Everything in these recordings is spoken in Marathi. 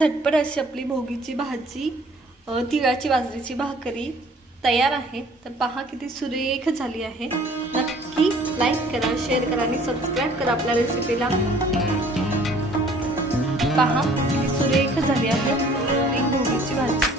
झटपट अशी आपली भोगीची भाजी तिळाची बाजरीची भाकरी तयार आहे। तर पहा किती सुरेख झाली आहे। नक्की लाईक करा, शेअर करा आणि सबस्क्राइब करा आपल्या रेसिपीला। पहा किती सुरेख झाली आहे भोगीची भाजी।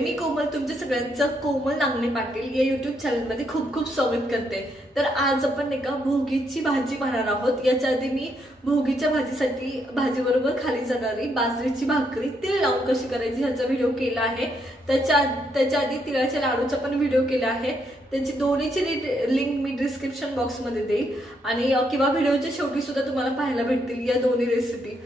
मी कोमल तुमच्या सगळ्यांचं कोमल नांगणे पाटील या YouTube चॅनल मध्ये खूप खूप स्वागत करते। तर आज आपण एका भोगीची भाजी बनवणार आहोत। याच्या आधी मी भोगीच्या भाजीसाठी भाजीबरोबर खाली जाणारी बाजरीची भाकरी तीळ लावून कशी करायची ह्याचा व्हिडिओ केला आहे। त्याच्या आधी तिळाच्या लाडूचा पण व्हिडिओ केला आहे। त्यांची दोन्हीची लिंक मी डिस्क्रिप्शन बॉक्स मध्ये देईल आणि किंवा व्हिडिओच्या शेवटी सुद्धा तुम्हाला पाहायला भेटतील या दोन्ही रेसिपी।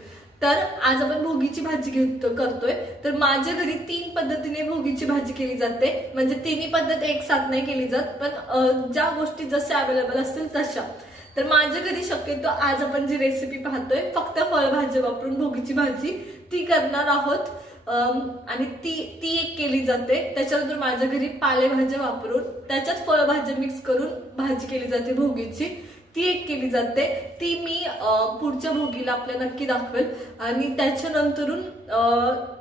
तर आज आपण भोगीची भाजी करतोय। तर माझ्या घरी 3 पद्धतीने भोगीची भाजी केली जाते, म्हणजे तिन्ही पद्धत एक साथ नाही केली जात, पण ज्या गोष्टी जसे अवेलेबल असतील तशा। तर माझ्या घरी शक्यतो आज आपण जी रेसिपी पाहतोय फक्त फळभाजी वापरून भोगीची भाजी ती करणार आहोत आणि ती एक केली जाते। त्याच्यानंतर माझ्या घरी पालेभाज्या वापरून त्याच्यात फळभाज्या मिक्स करून भाजी केली जाते भोगीची, ती एक केली जाते। ती मी पुढच्या भोगीला आपल्याला नक्की दाखवेल। आणि त्याच्यानंतरून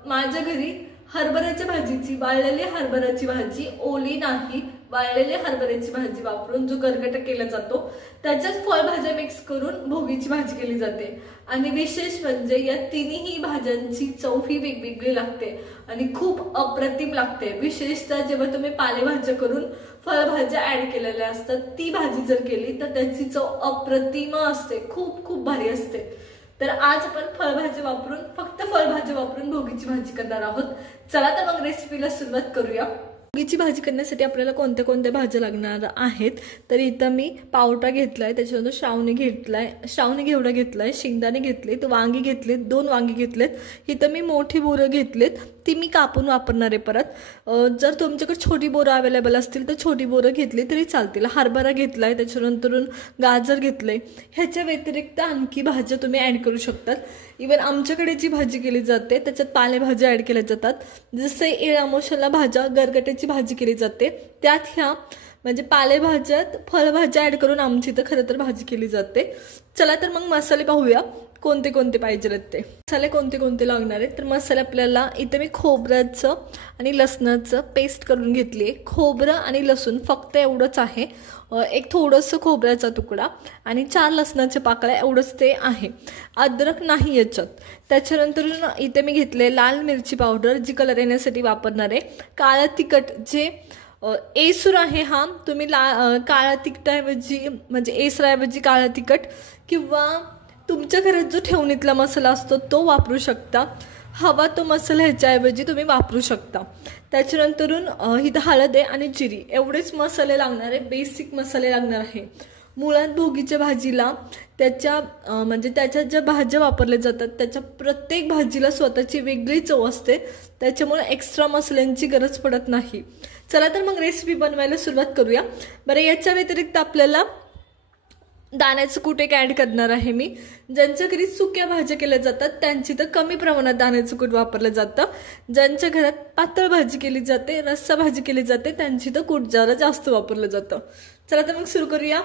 माझ्या घरी हरभऱ्याच्या भाजीची, वाळलेली हरभऱ्याची भाजी, ओली नाही वाळलेली हरभऱ्याची भाजी वापरून जो गरगटा केला जातो त्याच्यात फळभाज्या मिक्स करून भोगीची भाजी केली जाते। आणि विशेष म्हणजे या तिन्ही भाज्यांची चव ही वेगवेगळी लागते आणि खूप अप्रतिम लागते। विशेषतः जेव्हा तुम्ही पालेभाज्या करून फळभाज्या ऍड केलेल्या असतात ती भाजी जर केली तर त्याची चव अप्रतिम असते, खूप खूप भारी असते। तर आज आपण फळभाजी वापरून फक्त फळभाजी वापरून भोगीची भाजी करणार आहोत। चला तर मग रेसिपीला सुरुवात करूया। भोगीची भाजी करण्यासाठी आपल्याला कोणत्या कोणत्या भाज्या लागणार आहेत। तर इथं मी पावटा घेतलाय, त्याच्यानंतर श्रावणी घेवडा घेतलाय, शेंगदाणे घेतलेत, वांगी घेतलेत, 2 वांगी घेतलेत। इथं मी मोठी बोरं घेतलेत, ती मी कापून वापरणार आहे परत। जर तुमच्याकडे छोटी बोरं अवेलेबल असतील तर छोटी बोरं घेतली तरी चालतील। हरभरा घेतलाय, त्याच्यानंतर गाजर घेतलंय। ह्याच्या व्यतिरिक्त आणखी भाज्या तुम्ही ऍड करू शकतात। इव्हन आमच्याकडे जी भाजी केली जाते त्याच्यात पालेभाज्या ऍड केल्या जातात। जसे इळामोशाला भाज्या गरगट्याची भाजी केली जाते त्यात ह्या म्हणजे पालेभाज्यात फळभाज्या ऍड करून आमची तर खरं तर भाजी केली जाते। चला तर मग मसाले पाहूया कोणते कोणते पाहिजे ते। मसाले कोणते कोणते लागणार आहेत तर मसाले आपल्याला इथे मी खोबऱ्याचं आणि लसणाचं पेस्ट करून घेतली आहे। खोबरं आणि लसूण फक्त एवढंच आहे, एक थोडंसं खोबऱ्याचा तुकडा आणि 4 लसणाचे पाकळ्या एवढंच ते आहे, अद्रक नाही याच्यात। त्याच्यानंतर इथे मी घेतले लाल मिरची पावडर जी कलर येण्यासाठी वापरणार आहे, काळं तिखट जे एसूर आहे हा, तुम्ही काळा तिखटाऐवजी म्हणजे एसराऐवजी काळा तिखट किंवा तुमच्या घरात जो ठेवणीतला मसाला असतो तो वापरू शकता, हवा तो मसाला ह्याच्याऐवजी तुम्ही वापरू शकता। त्याच्यानंतरून इथं हळद आहे आणि जिरी एवढेच मसाले लागणार आहे, बेसिक मसाले लागणार आहे। मुळात भोगीच्या भाजीला त्याच्यात ज्या भाज्या वापरल्या जातात त्याच्या प्रत्येक भाजीला स्वतःची वेगळी चव असते, त्याच्यामुळे एक्स्ट्रा मसाल्यांची गरज पडत नाही। चला तर मग रेसिपी बनवायला सुरुवात करूया। बरं, याच्या व्यतिरिक्त आपल्याला दाण्याचं कूट एक ऍड करणार आहे मी। ज्यांच्या घरी सुक्या भाज्या केल्या जातात त्यांची तर कमी प्रमाणात दाण्याचं कूट वापरलं जातं, ज्यांच्या घरात पातळ भाजी केली जाते, रस्सा भाजी केली जाते त्यांची तर कूट जरा जास्त वापरलं जातं। चला तर मग सुरू करूया।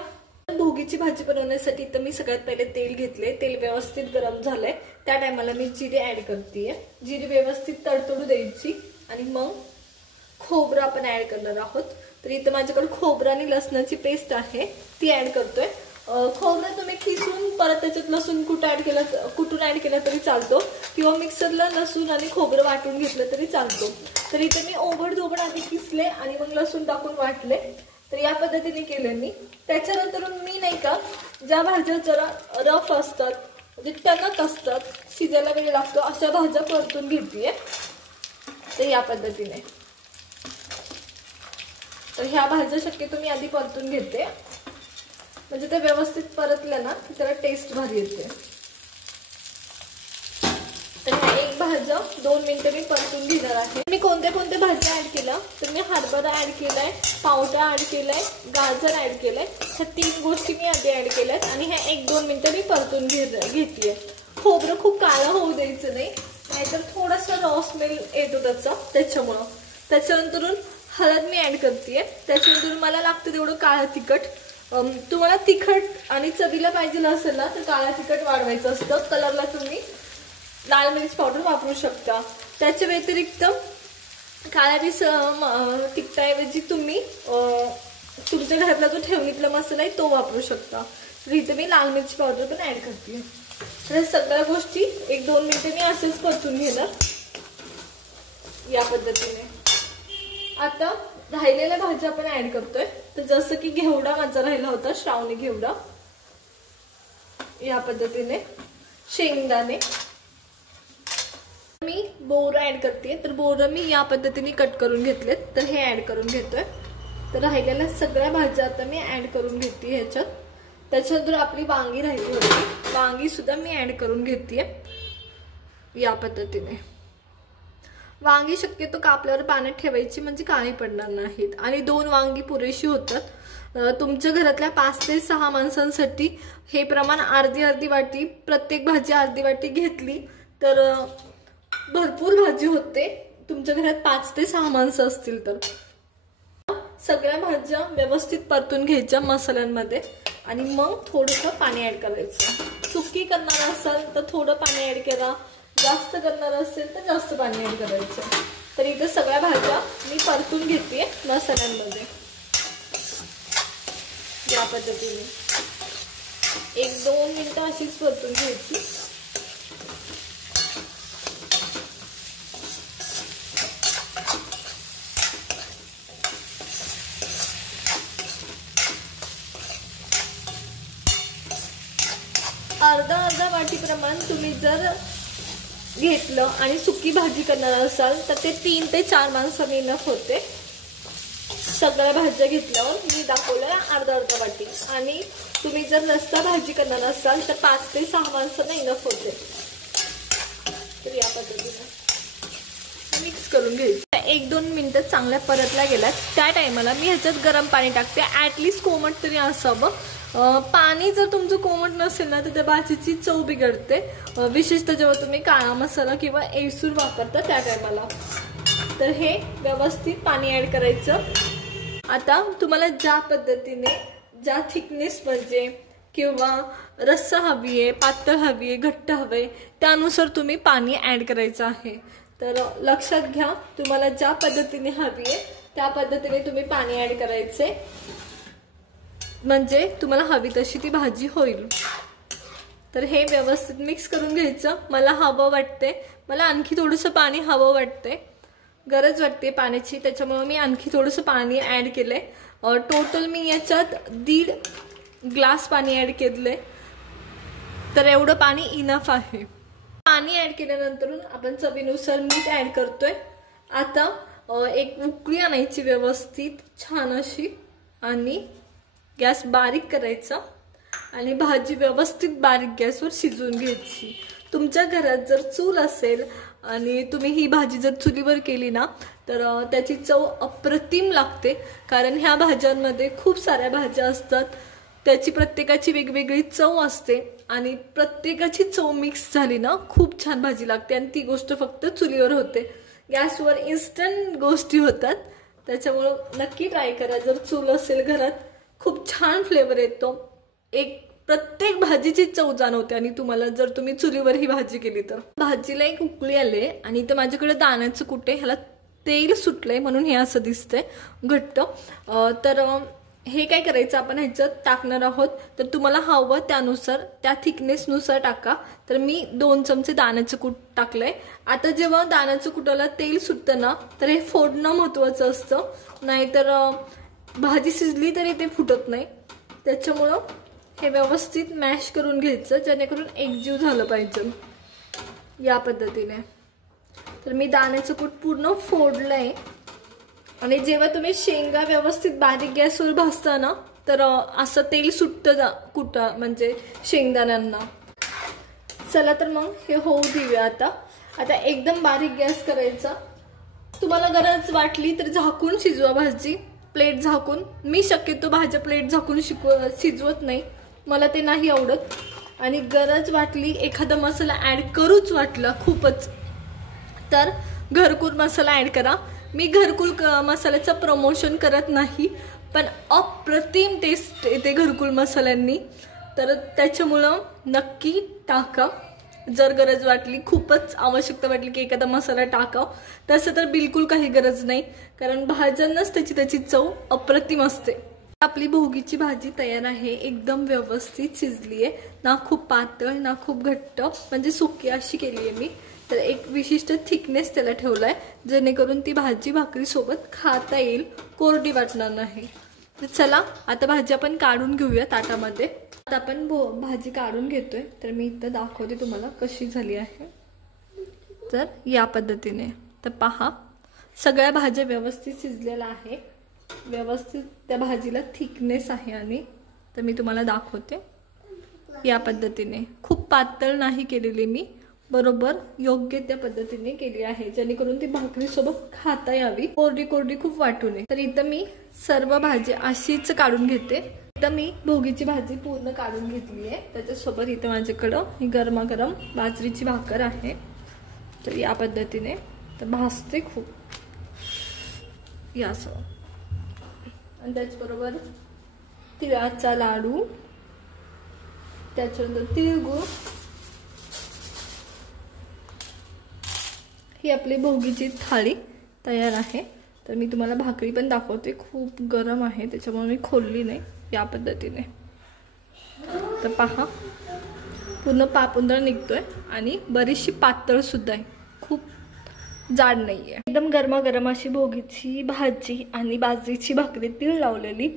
भोगीची भाजी बनवण्यासाठी तर मी सगळ्यात पहिले तेल घेतले, तेल व्यवस्थित गरम झालंय त्या टायमाला मी जिरे ऍड करतेय। जिरे व्यवस्थित तडतडू द्यायची आणि मग खोबरं आपण ऍड करणार आहोत। तर इथं माझ्याकडे खोबरं आणि लसणाची पेस्ट आहे ती ऍड करतोय। खोबरं तुम्ही किसून परत त्याच्यात लसूण कुटून ऍड केला तरी चालतो किंवा मिक्सरला लसूण आणि खोबरं वाटून घेतलं तरी चालतो। तर इथे मी ओबडधोबड आधी किसले आणि मग लसूण टाकून वाटले, तर या पद्धतीने केले मी। त्याच्यानंतर मी नाही का ज्या भाज्या जरा रफ असतात म्हणजे टणक असतात, शिजायला वेळ लागतो अशा भाज्या परतून घेतेय। तर या पद्धतीने तर ह्या भाज्या शक्यतो मी आधी परतून घेते, म्हणजे ते व्यवस्थित परतलं ना की त्याला टेस्ट भारी येते। तर ह्या एक भाज्या 2 मिनिटं मी परतून घेणार आहे। मी कोणत्या कोणत्या भाज्या ऍड केल्या तर मी हरभरा ऍड केलाय, पावटा ऍड केलाय, गाजर ऍड केलाय, ह्या 3 गोष्टी मी आधी ऍड केल्यात आणि ह्या 1-2 मिनिटं मी परतून घेतलीये। खोबरं खूप काळं होऊ द्यायचं नाही, नाहीतर थोडासा रॉ स्मेल येतो त्याचा, त्याच्यामुळं। त्याच्यानंतर हळद मी ऍड करतेय, त्याच्यानंतर मला लागतं तेवढं काळं तिखट तुम्हाला तिखट आणि चवीला पाहिजे असेल ना तर काळा तिखट वाढवायचं असतं. कलरला तुम्ही लाल मिरची पावडर वापरू शकता. त्याच्या व्यतिरिक्त काळ्या तिखटाऐवजी तुम्ही तुमच्या घरातला जो ठेवणीतला मसाला आहे तो वापरू शकता. तर इथे मी लाल मिरची पावडर पण ऍड करते. तर सगळ्या गोष्टी 1-2 मिनिटे मी असेच परतून घेणार या पद्धतीने. आता राहिलेल्या भाज्या आपण ऍड करतोय. तर जसं की घेवडा माझा राहिला होता, श्रावणी घेवडा, या पद्धतीने शेंगदाणे, मी बोरं ऍड करते. तर बोरं मी या पद्धतीने कट करून घेतलेत. तर हे ऍड करून घेतोय. तर राहिलेल्या सगळ्या भाज्या आता मी ऍड करून घेते ह्याच्यात. त्याच्यानंतर आपली वांगी राहिली होती, वांगी सुद्धा मी ऍड करून घेते या पद्धतीने. वांगी शक्यतो कापल्यावर पाण्यात ठेवायची म्हणजे काळी पडणार नाहीत आणि 2 वांगी पुरेशी होतात. तुमच्या घरातल्या 5 ते 6 माणसांसाठी हे प्रमाण अर्धी वाटी, प्रत्येक भाजी अर्धी वाटी घेतली तर भरपूर भाजी होते. तुमच्या घरात 5 ते 6 माणसं असतील तर. सगळ्या भाज्या व्यवस्थित परतून घ्यायच्या मसाल्यांमध्ये आणि मग थोडंसं पाणी ऍड करायचं. सुकी करणार असाल तर थोडं पाणी ऍड करा, जास्त करणार असेल तर जास्त पाणी ऍड करायचं. तर इथे सगळ्या भाज्या मी परतून घेते मसाल्यांमध्ये या पद्धतीने. 1-2 मिनिटं अशीच परतून घ्यायची. अर्धा वाटी प्रमाण तुम्ही जर घेतलं आणि सुकी भाजी करणार असाल तर ते 3 ते 4 माणसांनी इनफ होते. सगळ्या भाज्या घेतल्यावर मी दाखवलं अर्धा वाटी. आणि तुम्ही जर रस्सा भाजी करणार असाल तर 5 ते 6 माणसांना इनफ होते. तर या पद्धतीने मिक्स करून घ्यायचं. 1-2 मिनिटं चांगल्या परतल्या गेल्यात. त्या टायमाला मी ह्याच्यात गरम पाणी टाकते. ॲटलिस्ट कोमट तरी असावं. पाणी जर तुमचं कोमट नसेल ना तर त्या भाजीची चव बिघडते, विशेषतः जेव्हा तुम्ही काळा मसाला किंवा एसूर वापरता त्या टायमाला. तर हे व्यवस्थित पाणी ऍड करायचं. आता तुम्हाला ज्या पद्धतीने, ज्या थिकनेस म्हणजे किंवा रस्सा हवी आहे, पातळ हवी आहे, घट्ट हवे, त्यानुसार तुम्ही पाणी ऍड करायचं आहे. तर लक्षात घ्या, तुम्हाला ज्या पद्धतीने हवी आहे त्या पद्धतीने तुम्ही पाणी ऍड करायचे, म्हणजे तुम्हाला हवी तशी ती भाजी होईल. तर हे व्यवस्थित मिक्स करून घ्यायचं. मला हवं वाटते, मला आणखी थोडंसं पाणी हवं वाटते, गरज वाटते पाण्याची, त्याच्यामुळे मी आणखी थोडंसं पाणी ऍड केलंय. टोटल मी याच्यात 1.5 ग्लास पाणी ऍड केलंय. तर एवढं पाणी इनफ आहे. पाणी ऍड केल्यानंतर आपण चवीनुसार मीठ ऍड करतोय. आता एक उकळी आणायची व्यवस्थित छान अशी आणि गॅस बारीक करायचा आणि भाजी व्यवस्थित बारीक गॅसवर शिजवून घ्यायची. तुमच्या घरात जर चूल असेल आणि तुम्ही ही भाजी जर चुलीवर केली ना तर त्याची चव अप्रतिम लागते. कारण ह्या भाज्यांमध्ये खूप साऱ्या भाज्या असतात, त्याची प्रत्येकाची वेगवेगळी चव असते आणि प्रत्येकाची चव मिक्स झाली ना खूप छान भाजी लागते. आणि ती गोष्ट फक्त चुलीवर होते. गॅसवर इन्स्टंट गोष्टी होतात, त्याच्यामुळं नक्की ट्राय करा. जर चूल असेल घरात खूप छान फ्लेवर येतो, एक प्रत्येक भाजीची चव जाणवते. आणि तुम्हाला जर तुम्ही चुलीवर ही भाजी केली तर. भाजीला एक उकळी आले आणि इथं माझ्याकडे दाण्याचं कुटे, ह्याला तेल सुटलंय म्हणून हे असं दिसतंय घट्ट. तर हे काय करायचं, आपण ह्याच्यात टाकणार आहोत. तर तुम्हाला हवं त्यानुसार, त्या थिकनेसनुसार टाका. तर मी 2 चमचे दाण्याचं कूट टाकलंय. आता जेव्हा दाण्याचं कुटाला तेल सुटतं ना तर हे फोडणं महत्वाचं असतं, नाहीतर भाजी शिजली तरी ते फुटत नाही. त्याच्यामुळं हे व्यवस्थित मॅश करून घ्यायचं, जेणेकरून एकजीव झालं पाहिजे या पद्धतीने. तर मी दाण्याचं कूट पूर्ण फोडलंय. आणि जेव्हा तुम्ही शेंगा व्यवस्थित बारीक गॅसवर भाजता ना तर असं तेल सुटतं कुटा म्हणजे शेंगदाण्यांना. चला तर मग हे होऊ देऊया. आता एकदम बारीक गॅस करायचा. तुम्हाला गरज वाटली तर झाकून शिजवा भाजी, प्लेट झाकून. मी शक्यतो भाज्या प्लेट झाकून शिजवत नाही, मला ते नाही आवडत. आणि गरज वाटली, एखादा मसाला ऍड करूच वाटला खूपच तर घरकुल मसाला ऍड करा. मी घरकुल मसाल्याचं प्रमोशन करत नाही, पण अप्रतिम टेस्ट येते घरकुल मसाल्यांनी. तर त्याच्यामुळं नक्की टाका. जर गरज वाटली, खूपच आवश्यकता वाटली की एखादा मसाला टाकाव, तसं तर बिलकुल काही गरज नाही, कारण भाज्यांनाच त्याची चव अप्रतिम असते. आपली भोगीची भाजी तयार आहे. एकदम व्यवस्थित शिजली आहे, ना खूप पातळ ना खूप घट्ट, म्हणजे सुकी अशी केली आहे मी. तर एक विशिष्ट थिकनेस त्याला ठेवलाय, जेणेकरून ती भाजी भाकरी सोबत खाता येईल, कोरडी वाटणार नाही. तर चला आता भाजी आपण काढून घेऊया ताटामध्ये. आता आपण भाजी काढून घेतोय. तर मी इथं दाखवते तुम्हाला कशी झाली आहे. तर या पद्धतीने. तर पहा, सगळ्या भाज्या व्यवस्थित शिजलेल्या आहे, व्यवस्थित त्या भाजीला थिकनेस आहे. आणि तर मी तुम्हाला दाखवते या पद्धतीने. खूप पातळ नाही केलेली मी, बरोबर योग्य त्या पद्धतीने केली आहे, जेणेकरून ती भाकरी सोबत खाता यावी, कोरडी कोरडी खूप वाटू नये. तर इथं मी सर्व भाजी अशीच काढून घेते. इथं मी भोगीची भाजी पूर्ण काढून घेतली आहे. त्याच्यासोबत इथं माझ्याकडं ही गरमागरम बाजरीची भाकर आहे. तर या पद्धतीने तर भाजते खूप यासह. आणि त्याचबरोबर तिळाचा लाडू, त्याच्यानंतर तिळगुळ. ही आपली भोगीची थाळी तयार आहे. तर मी तुम्हाला भाकरी पण दाखवते. खूप गरम आहे त्याच्यामुळे मी खोलली नाही. या पद्धतीने तर पहा, पूर्ण पापुंदळ निघतोय आणि बरीचशी पातळ सुद्धा आहे, खूप जाड नाहीये. एकदम गरमागरम अशी भोगीची भाजी आणि बाजरीची भाकरी तीळ लावलेली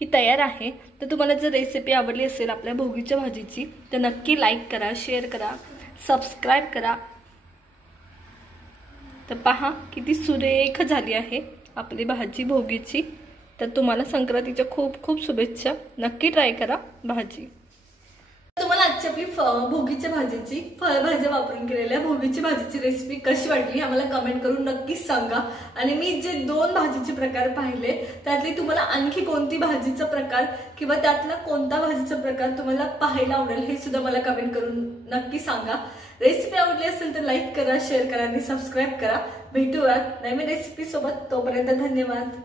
ही तयार आहे. तर तुम्हाला जर रेसिपी आवडली असेल आपल्या भोगीच्या भाजीची, तर नक्की लाईक करा, शेअर करा, सबस्क्राईब करा. तर पहा किती सुरेख झाली आहे आपली भाजी भोगीची. तर तुम्हाला संक्रांतीच्या खूप खूप शुभेच्छा. नक्की ट्राय करा भाजी. तुम्हाला आजची आपली भोगीच्या भाजीची, फळभाज्या वापरून केलेल्या भोगीची भाजीची रेसिपी कशी वाटली आम्हाला कमेंट करून नक्कीच सांगा. आणि मी जे 2 भाजीचे प्रकार पाहिले, त्यातली तुम्हाला आणखी कोणती भाजीचा प्रकार किंवा त्यातला कोणता भाजीचा प्रकार तुम्हाला पाहायला आवडेल हे सुद्धा मला कमेंट करून नक्की सांगा. रेसिपी आवडली असेल तर लाईक करा, शेअर करा आणि सबस्क्राईब करा. भेटूयात नवीन रेसिपी सोबत. तोपर्यंत धन्यवाद.